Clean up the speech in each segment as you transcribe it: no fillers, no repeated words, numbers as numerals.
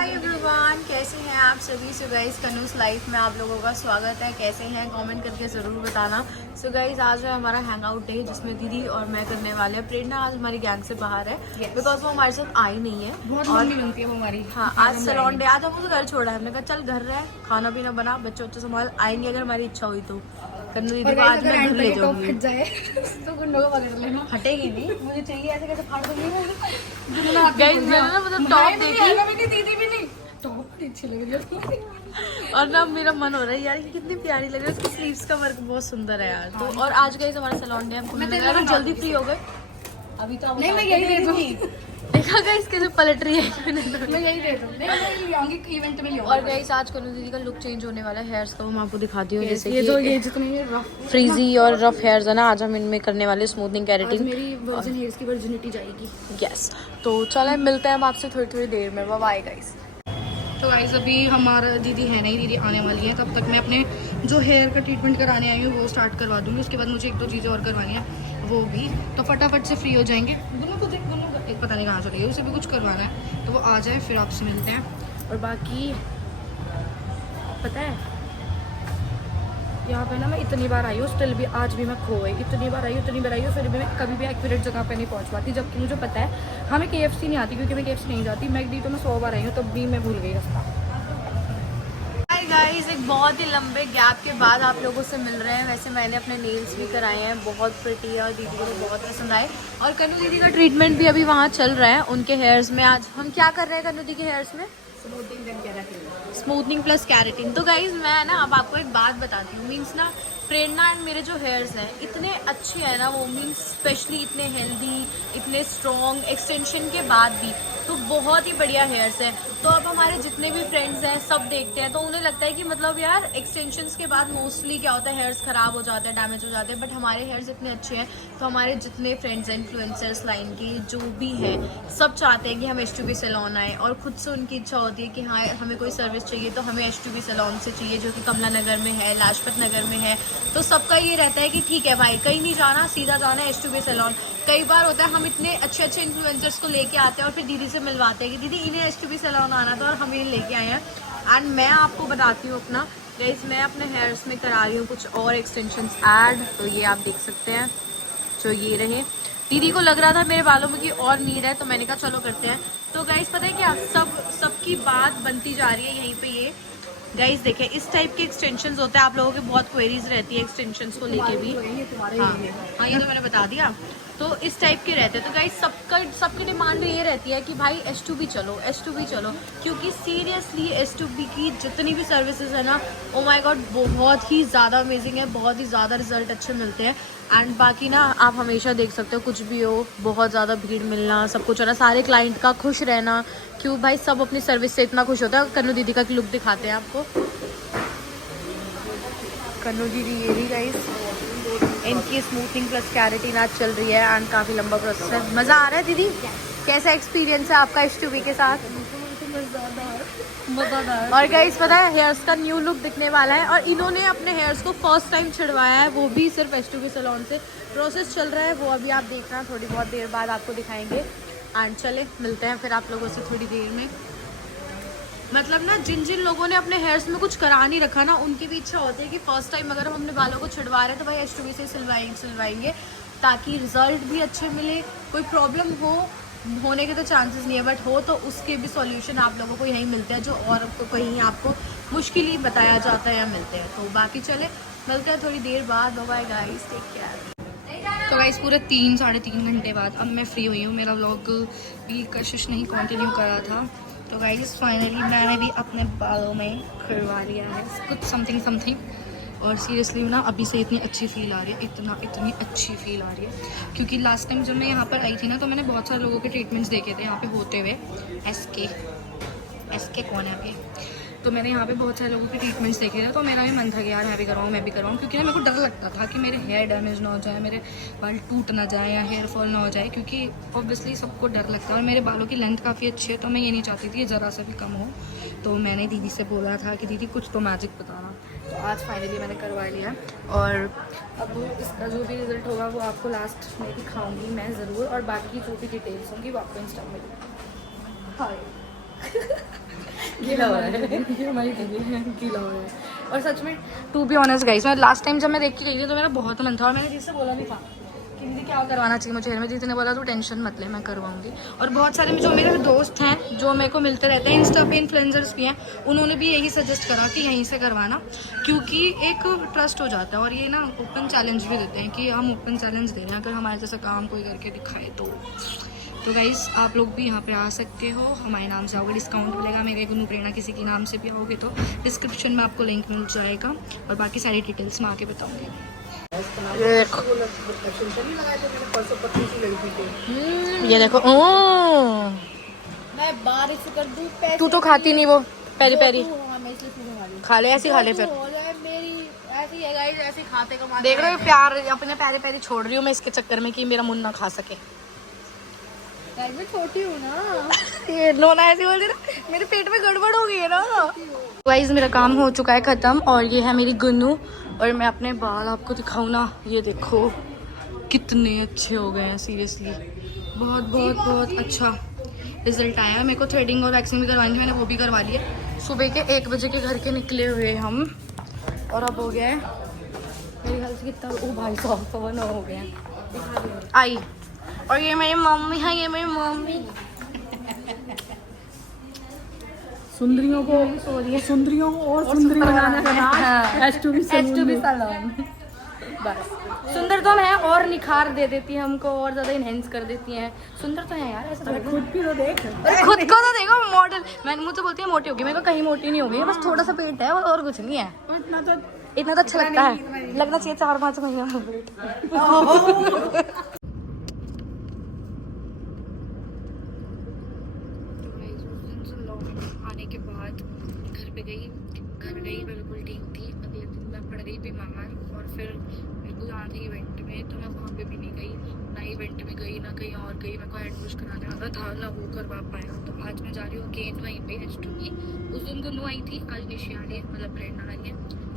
Hi everyone, कैसे हैं आप सभी। सो गाइस, कनूस लाइफ में आप लोगों का स्वागत है। कैसे हैं कमेंट करके ज़रूर बताना। सो गाइस, आज है हमारा हैंग आउट डे जिसमें दीदी और मैं करने वाले हैं। प्रेरणा आज हमारी गैंग से बाहर है बिकॉज वो हमारे साथ आई नहीं है। बहुत मम्मी बनती है वो हमारी। हाँ, आज सैलून डे। आज हम उसे घर छोड़ा है। हमने कहा चल घर रहे, खाना पीना बना, बच्चे बच्चे संभाल, आएंगे अगर हमारी इच्छा हुई तो। कन्नू दीदी को आज मैं घर ले जाऊंगी। फट जाए तो गुंडों को पकड़ लेना। हटेगी नहीं, मुझे चाहिए ऐसे कैसे फाड़ दूंगी। गाइस मैंने ना मतलब टॉप देखी, दीदी भी नहीं टॉप अच्छी लग रही है। और ना मेरा मन हो रहा है यार, ये कितनी प्यारी लग रही है। उसकी स्लीव्स का वर्क बहुत सुंदर है यार। तो और आज गाइस हमारा सैलून डे है। जल्दी फ्री हो गए अभी तो। नहीं मैं यही दे दूंगी। देखा गाइस कैसे पलट रही है। मैं यही दे दूंगी। नहीं ले आऊंगी इवेंट में ले आऊंगी। और गाइस आज कन्नू दीदी का लुक चेंज होने वाला है। हेयर्स का वो मैं आपको दिखाती हूँ। जैसे ये जितने रफ फ्रीजी और रफ हेयर्स है ना, आज हम इनमें करने वाले स्मूथनिंग केराटिन। मेरी वर्जिन हेयर्स की वर्जिनिटी जाएगी। यस, तो चलो मिलते हैं हम आपसे थोड़ी देर में। Bye guys. तो गाइस अभी हमारा दीदी है नहीं, दीदी आने वाली है। तब तक मैं अपने जो हेयर का ट्रीटमेंट कराने आई हूँ वो स्टार्ट करवा दूँगी। उसके बाद मुझे एक दो चीज़ें और करवानी है, वो भी। तो फटाफट से फ्री हो जाएंगे। गुन्नू को देख, गुन्नू एक पता नहीं कहाँ चली है, उसे भी कुछ करवाना है। तो वो आ जाए फिर आपसे मिलते हैं। और बाकी पता है यहाँ पे ना मैं इतनी बार आई हूँ, स्टिल भी आज भी मैं खो गई। इतनी बार आई हूँ, फिर भी मैं कभी भी एक्यूरेट जगह पे नहीं पहुँच पाती। जबकि मुझे पता है हमें KFC नहीं आती, क्योंकि मैं KFC नहीं जाती। मैकडी तो मैं 100 बार आई हूँ, तब भी मैं भूल गई रास्ता। हाय गाइस, एक बहुत ही लंबे गैप के बाद आप लोगों से मिल रहे हैं। वैसे मैंने अपने नेल्स भी कराए हैं, बहुत प्रिटी है और दीदी को तो बहुत पसंद आए। और कन्नू दीदी का ट्रीटमेंट भी अभी वहाँ चल रहा है उनके हेयर्स में। आज हम क्या कर रहे हैं कन्नू दीदी के हेयर्स में? Smoothening plus keratin. तो गाइज मैं ना अब आपको एक बात बताती हूँ। मीन्स ना प्रेरणा एंड मेरे जो हेयर्स हैं इतने अच्छे हैं ना, वो मीन्स स्पेशली इतने हेल्दी, इतने स्ट्रॉन्ग, एक्सटेंशन के बाद भी तो बहुत ही बढ़िया हेयर्स हैं। तो अब हमारे जितने भी फ्रेंड्स हैं सब देखते हैं तो उन्हें लगता है कि मतलब यार एक्सटेंशंस के बाद मोस्टली क्या होता है, हेयर्स खराब हो जाते हैं, डैमेज हो जाते हैं। बट हमारे हेयर्स इतने अच्छे हैं तो हमारे जितने फ्रेंड्स हैं, इन्फ्लुएंसर्स लाइन के जो भी हैं, सब चाहते हैं कि हम H2B सैलून आए। और खुद से उनकी इच्छा होती है कि हाँ हमें कोई सर्विस चाहिए तो हमें H2B सैलून से चाहिए, जो कि कमला नगर में है, लाजपत नगर में है। तो सबका ये रहता है कि ठीक है भाई, कहीं नहीं जाना, सीधा जाना है H2B सैलून। कई बार होता है हम इतने अच्छे अच्छे इन्फ्लुएंसर्स को लेके आते हैं और फिर दीदी से मिलवाते हैं कि दीदी इन्हें H2B सैलून आना था और हम इन्हें लेके आए हैं। एंड मैं आपको बताती हूँ अपना गाइस, मैं अपने हेयर्स में करा रही हूँ कुछ और एक्सटेंशंस ऐड। तो ये आप देख सकते हैं, जो ये रहे। दीदी को लग रहा था मेरे बालों में की और नीड है, तो मैंने कहा चलो करते हैं। तो गाइस पता है क्या, सबकी बात बनती जा रही है यहीं पे। ये गाइस देखें, इस टाइप के एक्सटेंशंस होते हैं। आप लोगों की बहुत क्वेरीज रहती है एक्सटेंशंस को लेके भी। हाँ, ये तो मैंने बता दिया। तो इस टाइप के रहते हैं। तो गाइस सबकी डिमांड ये रहती है कि भाई H2B चलो, H2B चलो। क्योंकि सीरियसली H2B की जितनी भी सर्विसेज है ना, ओ माय गॉड, बहुत ही ज़्यादा अमेजिंग है, बहुत ही ज़्यादा रिजल्ट अच्छे मिलते हैं। एंड बाकी ना आप हमेशा देख सकते हो, कुछ भी हो, बहुत ज़्यादा भीड़ मिलना, सब कुछ है ना, सारे क्लाइंट का खुश रहना। क्यों भाई, सब अपनी सर्विस से इतना खुश होता है। कन्नू दीदी का लुक दिखाते हैं आपको। कन्नू दीदी ये भी गाइस, इनकी स्मूथिंग प्लस कैरेटिन आज चल रही है एंड काफ़ी लंबा प्रोसेस है। मज़ा आ रहा है दीदी? कैसा एक्सपीरियंस है आपका H2B के साथ? मज़ेदार। और गाइस पता है, हेयर्स का न्यू लुक दिखने वाला है। और इन्होंने अपने हेयर्स को फर्स्ट टाइम छिड़वाया है, वो भी सिर्फ H2B सैलून से। प्रोसेस चल रहा है, वो अभी आप देखना, थोड़ी बहुत देर बाद आपको दिखाएंगे। एंड चले मिलते हैं फिर आप लोगों से थोड़ी देर में। मतलब ना जिन जिन लोगों ने अपने हेयर्स में कुछ करा नहीं रखा ना, उनकी भी इच्छा होती है कि फर्स्ट टाइम अगर हम अपने बालों को छिड़वा रहे हैं तो भाई H2B से सिलवाएंगे, ताकि रिजल्ट भी अच्छे मिले। कोई प्रॉब्लम होने के तो चांसेस नहीं है, बट हो तो उसके भी सॉल्यूशन आप लोगों को यहीं मिलते हैं, जो और को कहीं आपको मुश्किल ही बताया जाता है या मिलते हैं। तो बाकी चले मिलते हैं थोड़ी देर बाद। Bye guys, take care. तो गाइस पूरे 3-3.5 घंटे बाद अब मैं फ्री हुई हूँ। मेरा व्लॉग भी कशिश नहीं कंटिन्यू करा था। तो गाइस फाइनली मैंने भी अपने बालों में करवा लिया है कुछ समथिंग। और सीरियसली ना अभी से इतनी अच्छी फील आ रही है, इतनी अच्छी फील आ रही है। क्योंकि लास्ट टाइम जब मैं यहाँ पर आई थी ना, तो मैंने बहुत सारे लोगों के ट्रीटमेंट्स देखे थे यहाँ पे होते हुए। एस के कौन है अभी? तो मैंने यहाँ पे बहुत सारे लोगों के ट्रीटमेंट्स देखे थे। तो मेरा भी मन था कि यार मैं भी करवाऊँ। क्योंकि ना मेरे को डर लगता था कि मेरे हेयर डैमेज ना हो जाए, मेरे बाल टूट ना जाए या हेयर फॉल ना हो जाए। क्योंकि ऑब्वियसली सबको डर लगता है। और मेरे बालों की लेंथ काफ़ी अच्छी है, तो मैं ये नहीं चाहती थी ज़रा सा भी कम हो। तो मैंने दीदी से बोला था कि दीदी कुछ तो मैजिक बताना। तो आज फाइनली मैंने करवा लिया। और अब इसका जो भी रिज़ल्ट होगा वो आपको लास्ट में दिखाऊँगी मैं ज़रूर। और बाकी जो भी डिटेल्स होंगी वो आपको इंस्टा में। हाय गीला हो रहा है। ये हमारी दीदी है, गीला हो रहा है। और सच में टू बी ऑनेस्ट गाइस, मैं लास्ट टाइम जब मैं देख के गई थी तो मेरा बहुत मन था और मैंने जिससे बोला भी था कि दीदी क्या करवाना चाहिए मुझे हेयर में। दीदी ने बोला तू टेंशन मत ले, मैं करवाऊंगी। और बहुत सारे जो मेरे दोस्त हैं जो मेरे को मिलते रहते हैं, इंस्टा पे इन्फ्लुएंसर्स भी हैं, उन्होंने भी यही सजेस्ट करा कि यहीं से करवाना, क्योंकि एक ट्रस्ट हो जाता है। और ये ना ओपन चैलेंज भी देते हैं कि हम ओपन चैलेंज दे रहे हैं, अगर हमारे जैसा काम कोई करके दिखाए तो गाइस आप लोग भी यहाँ पे आ सकते हो। हमारे नाम से आओगे डिस्काउंट मिलेगा, मेरे गुनु प्रेरणा किसी के नाम से भी आओगे तो डिस्क्रिप्शन में आपको लिंक मिल जाएगा और बाकी सारी डिटेल्स मैं आके बताऊँगी। ये देखो मैं बारिश कर दूं पैसे। तू तो खाती नहीं वो पेरी पेरी, मैं इसलिए शुरू खा रही खा ले ऐसी खा ले फिर। मेरी ऐसी है गाइस, ऐसे खाते कमाते देख रहे हो प्यार अपने पैरी पैरी छोड़ रही हूँ मैं इसके चक्कर में कि मेरा मुन्ना खा सके। गाइस मैं छोटी हूँ ना। ये नोना ऐसे बोल रही ना, मेरे पेट में गड़बड़ हो गई है ना। गाइस मेरा काम हो चुका है खत्म और ये है मेरी गुन्नू। और मैं अपने बाल आपको दिखाऊँ ना, ये देखो कितने अच्छे हो गए हैं, सीरियसली बहुत बहुत बहुत अच्छा रिजल्ट आया। मेरे को थ्रेडिंग और वैक्सिंग भी करवानी थी, मैंने वो भी करवा ली है। सुबह के 1 बजे के घर के निकले हुए हम और अब हो गया है मेरे ख्याल से कितना, ओ भाई साहब 7 हो गए हैं आई। और ये मेरी मम्मी है, ये मेरी मम्मी सुंदरियों को सुंदरियों और सुंदरी बनाने का नाम S2B सैलून। बस सुंदर तो है और निखार दे देती है हमको और ज्यादा इनहेंस कर देती हैं। सुंदर तो है यार, ऐसा तो खुद भी तो देख। अरे खुद को तो देखो मॉडल। मैंने मुझसे बोलती है मोटी होगी, मेरे को कहीं मोटी नहीं होगी, बस थोड़ा सा पेट है और कुछ नहीं है। इतना तो अच्छा लगता है, लगना चाहिए 4-5 महीने का पेट। आने के बाद घर गई बिल्कुल ठीक थी। अगले दिन मैं पड़ गई बीमार और फिर मेरे को जाना था इवेंट में, तो मैं वहाँ पे भी नहीं गई, ना इवेंट में गई ना कहीं और गई। मेरे को हैंड वॉश कराने वाला था ना वो करवा पाया। तो आज मैं जा रही हूँ अगेन वहीं पे S2B। उस दिन गुन्नू आई थी, आज निशी आ रही है, मतलब प्रेरणा आ रही है,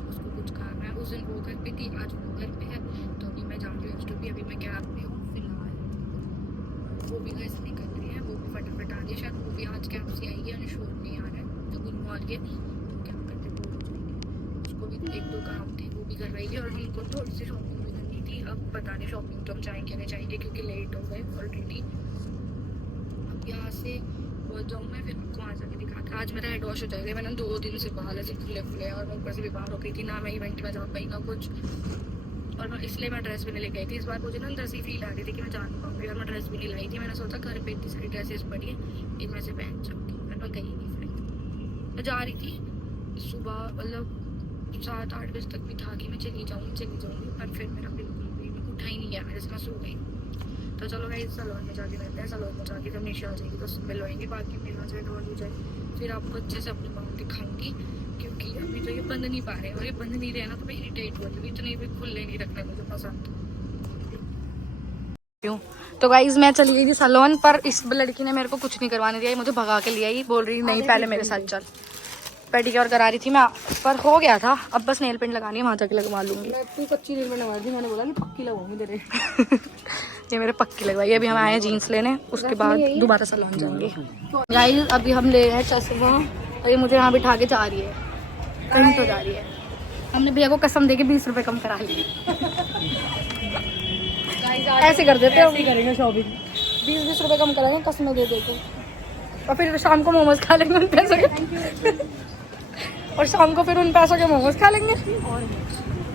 उसको कुछ काम है। उस दिन वो घर पे थी, आज वो घर पे है, तो अभी मैं जा रही हूँ S2B। अभी मैं कैब में हूँ फिलहाल, वो भी घर से निकल रही है, वो भी फटाफट आ रही है, शायद वो भी आज कैब से आएगी, अनशोर नहीं आ रहा है। तो गुन्नू आ रही है तो क्या करते बोल हो जाएंगे, उसको भी 1-2 काम थे वो भी करवाएगी और हमको थोड़ी सी शॉपिंग भी करनी थी। अब पता नहीं शॉपिंग तो हम जाएंगे नहीं जाएंगे क्योंकि लेट हो गए ऑलरेडी। अब यहाँ से बहुत जाऊँ मैं, फिर आपको वहाँ जाके दिखाता। आज मेरा हेड वॉश हो जाएगा, मैंने 2 दिन से बाल ऐसे खुले और मैं ऊपर से बीमार हो गई थी, ना मैं इवेंट में जा पाई ना कुछ, और इसलिए मैं ड्रेस भी नहीं लेके आई थी। इस बार मुझे ना अंदर से फील आ रही थी कि मैं जा नहीं पाऊंगी और मैं ड्रेस भी नहीं लाई थी। मैंने सोचा घर पे इतनी सारी ड्रेसेस पड़ी है, इनमें से पहन जाऊँगी, मैं गई नहीं। फिर मैं जा रही थी सुबह, मतलब 7-8 बजे तक भी था कि मैं चली जाऊँगी, पर फिर मेरा बिल्कुल भी उठा ही नहीं गया, मेरे से मैं सो गई। तो चलो भाई सलोन में जाके रहते हैं, सलोन में जाके जब निशा आ जाएगी तो मिलवाएंगे, बाकी मिलना जाए और हो जाए, फिर आपको अच्छे से अपने बाल दिखाऊंगी। क्योंकि अभी तो ये बंद नहीं पा रहे, और ये बंद नहीं रहे ना तो मैं इरिटेट हो रही, इतने भी खुले नहीं रखने मुझे पसंद। तो गाइज मैं चली गई थी सलोन पर, इस लड़की ने मेरे को कुछ नहीं करवाने दिया, मुझे भगा के लिया ही, बोल रही नहीं पहले मेरे साथ चल। पेडिक्योर करा रही थी मैं, पर हो गया था, अब बस नेल पेंट लगानी है, वहाँ जाके लगवा लूंगी। तू कच्ची नेल पेंट लगा दी, मैंने बोला कि पक्की लगाऊंगी तेरे। ये मेरे पक्की लगवाई। अभी हम आए हैं जीन्स लेने, उसके बाद दोबारा सलोन जाएंगे। गाइस अभी हम ले रहे हैं चश्मा और ये मुझे यहाँ बिठा के जा रही है, कहीं तो जा रही है। हमने भैया को कसम दे के 20 रुपए कम करा लिए। ऐसे कर देते हैं, करेंगे शॉपिंग, 20-20 रुपए कम कराएंगे कसमें दे देते, और फिर शाम को मोमोज खा लेंगे उन पैसों के। और शाम को फिर उन पैसों के मोमोज खा लेंगे।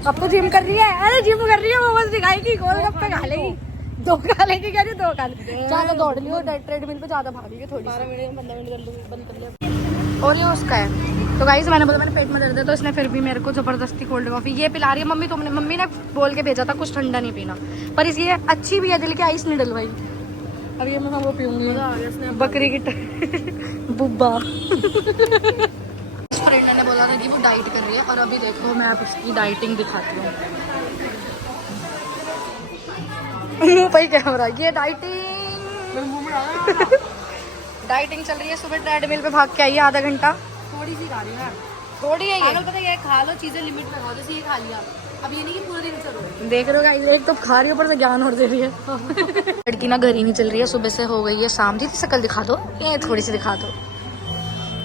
अब तो जिम कर रही है, अरे जिम कर रही है, मोमोज दिखाएगी, गोलगप्पे खा लेगी, 2 खा लेगी, क्या 2 खा लेगी। ज्यादा दौड़ लियो, ट्रेडमिल पे ज्यादा भागी थोड़ी, 12 मिनट 15 मिनट कर लूँगी, बंद कर लिया। और ये उसका है। तो गाइस मैंने बोला मेरे पेट में दर्द है, तो इसने फिर भी मेरे को जबरदस्ती कोल्ड कॉफी ये पिला रही है। मम्मी ने बोल के भेजा था कुछ ठंडा नहीं पीना, पर इसलिए अच्छी भी है, दिल के आइस नहीं डलवाई। अब ये मैं वो पीऊंगी बकरी की बुब्बा। फ्रेंड ने बोला था कि वो डाइट कर रही है, और अभी देखो मैं आप इसकी डाइटिंग दिखाती हूँ। मुँह पे कैमरा, ये डाइटिंग चल रही है। सुबह ट्रेडमिल पे भाग के आई है आधा घंटा, थोड़ी सी खा रही हूँ, थोड़ी है ये। पता है खा लो चीजें लिमिट में खाओ, जैसे ये खा लिया, अब ये नहीं कि पूरे दिन चलो। देख रहे हो एक तो खा रही है, ऊपर से ज्ञान और दे रही है। लड़की ना घर ही नहीं चल रही है, सुबह से हो गई है शाम। जी शक्ल दिखा दो, ये थोड़ी सी दिखा दो,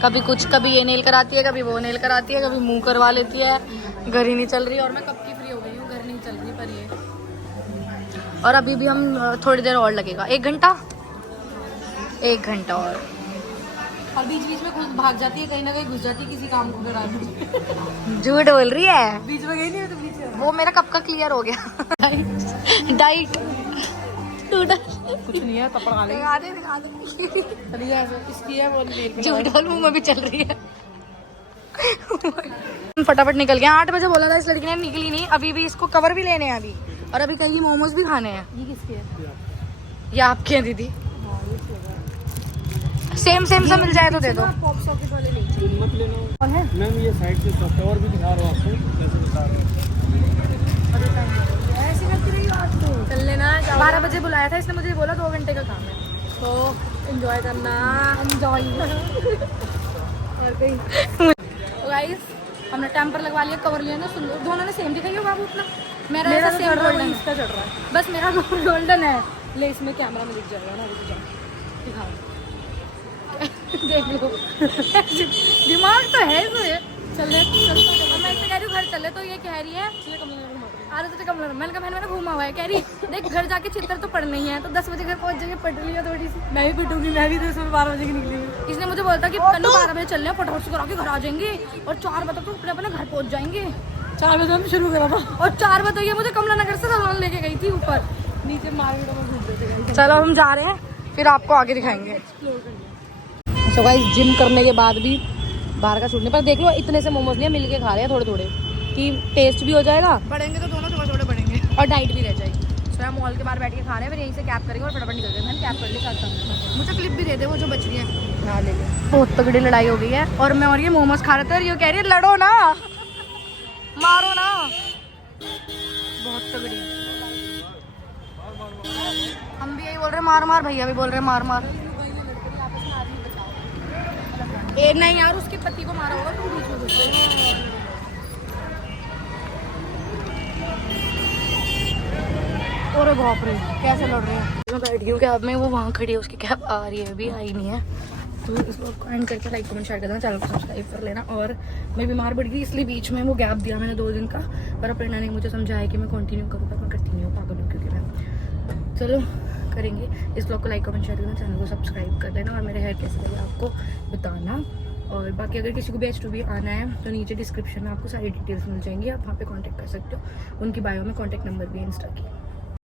कभी कुछ, कभी ये नेल कराती है, कभी वो नेल कराती है, कभी मुंह करवा लेती है। घर ही नहीं चल रही और मैं कब की फ्री हो गई हूँ, घर नहीं चल रही पर ये। और अभी भी हम थोड़ी देर और लगेगा, 1 घंटा, 1 घंटा और बीच बीच में खुद भाग जाती है, कहीं ना कहीं घुस जाती है किसी काम को कराने। झूठ बोल रही है। बीच में गई नहीं तो बीच में वो मेरा कब का क्लियर हो गया। डाइट कुछ नहीं है, तपड़ खा लेंगे। चली जा, इसकी है वो नेल पे झूठ बोल, मुंह में भी चल रही है। फटाफट निकल गया। 8 बजे बोला था इस लड़की ने, निकली नहीं। अभी भी इसको कवर भी लेने हैं अभी, और अभी कहीं मोमोज भी खाने हैं। ये किसकी है? ये आपके हैं दीदी। सेम सेम सा मिल जाए तो दे दो। पॉप सॉकेट वाले नहीं चाहिए। मत लेना कौन है? मैम, ये साइड से और भी दिखा रहा हूँ आपको, जैसे बता रहा हूँ। ऐसे करती रही बात तो। चल लेना, 12 बजे बुलाया था इसने, मुझे बोला 2 घंटे का काम है। तो एंजॉय करना, एंजॉय। और कहीं। तो गाइस हमने टेम्पर लगवा लिया, कवर लिया ना, सुंदर। दोनों ने सेम दिखाई हो बाबू अपना। मेरा मेरा ऐसा तो सेम चढ़ रहा है, गोल्डन है, इसका चढ़ रहा है। बस मेरा गोल्डन है। ले इसमें कैमरा में दिख जाएगा ना, रुक जा, दिखा। देख लो। दिमाग तो है इसमें। चल मैं इससे कह रही हूँ घर चले, तो ये कह रही है अरे तो कम मैंने कहा मैंने घूमा हुआ है। कह रही देख घर जाके चित्र तो पढ़ना ही है, तो 10 बजे घर पहुंच जाएंगे, पढ़ लिया थोड़ी सी। मैं भी पिटूंगी, मैं भी तो इसमें 12 बजे की निकली हूँ। इसने मुझे बोला था कि कल 12 बजे चल रहे हैं, फटाफट से करा के घर आ जाएंगे और 4 बजे तो अपने अपने घर पहुंच जाएंगे। 4 बजे हम शुरू करा था और 4 बजे ये मुझे कमला नगर से सामान लेके गई थी ऊपर। नीचे मार्केटों में घूम रहे थे। चलो हम जा रहे हैं, फिर आपको आगे दिखाएंगे। सो गाइस, जिम करने के बाद भी बाहर का छूटने पर देख लो, इतने से मोमोज नहीं मिल के खा रहे हैं थोड़े थोड़े, कि टेस्ट भी हो जाएगा बढ़ेंगे तो दोनों थोड़े थोड़े बढ़ेंगे और डाइट भी रह जाएगी। तो हम मॉल के बाहर बैठ के खा रहे हैं, फिर यहीं से कैब करेंगे और फटाफट निकल जाएंगे। मैंने कैब कर ली साथ साथ। मुझे क्लिप भी दे दे वो जो बच रही है। हाँ ले लो। बहुत तगड़ी लड़ाई हो गई है और मैं और ये मोमोज खा रहे थे और ये कह रही है लड़ो ना, मारो ना। बहुत तगड़ी। हम भी यही बोल रहे हैं मार मार, भैया भी बोल रहे हैं मार मार। ए नहीं यार, उसके पति को मारा होगा, तुम बीच में घुस गई। अरे बाप रे, कैसे लड़ रहे हैं। मैं बैठ गई हूँ कैब में, वो वहाँ खड़ी है, उसकी कैब आ रही है, अभी आई नहीं है। तो इस ब्लॉग को एंड करके लाइक कमेंट शेयर कर देना, चैनल को सब्सक्राइब कर लेना। और मैं बीमार पड़ गई, इसलिए बीच में वो गैप दिया मैंने 2 दिन का, पर प्रेरणा ने मुझे समझाया कि मैं कंटिन्यू करूँ, पर मैं करती नहीं हूँ, पागल हूँ क्योंकि मैं। चलो करेंगे। इस ब्लॉग को लाइक कमेंट शेयर करना, चैनल को सब्सक्राइब कर लेना और मेरे हेयर कैसे लगे आपको बताना। और बाकी अगर किसी को भी H2B आना है तो नीचे डिस्क्रिप्शन में आपको सारी डिटेल्स मिल जाएंगी, आप वहाँ पे कांटेक्ट कर सकते हो। उनकी बायो में कांटेक्ट नंबर भी है इंस्टा की।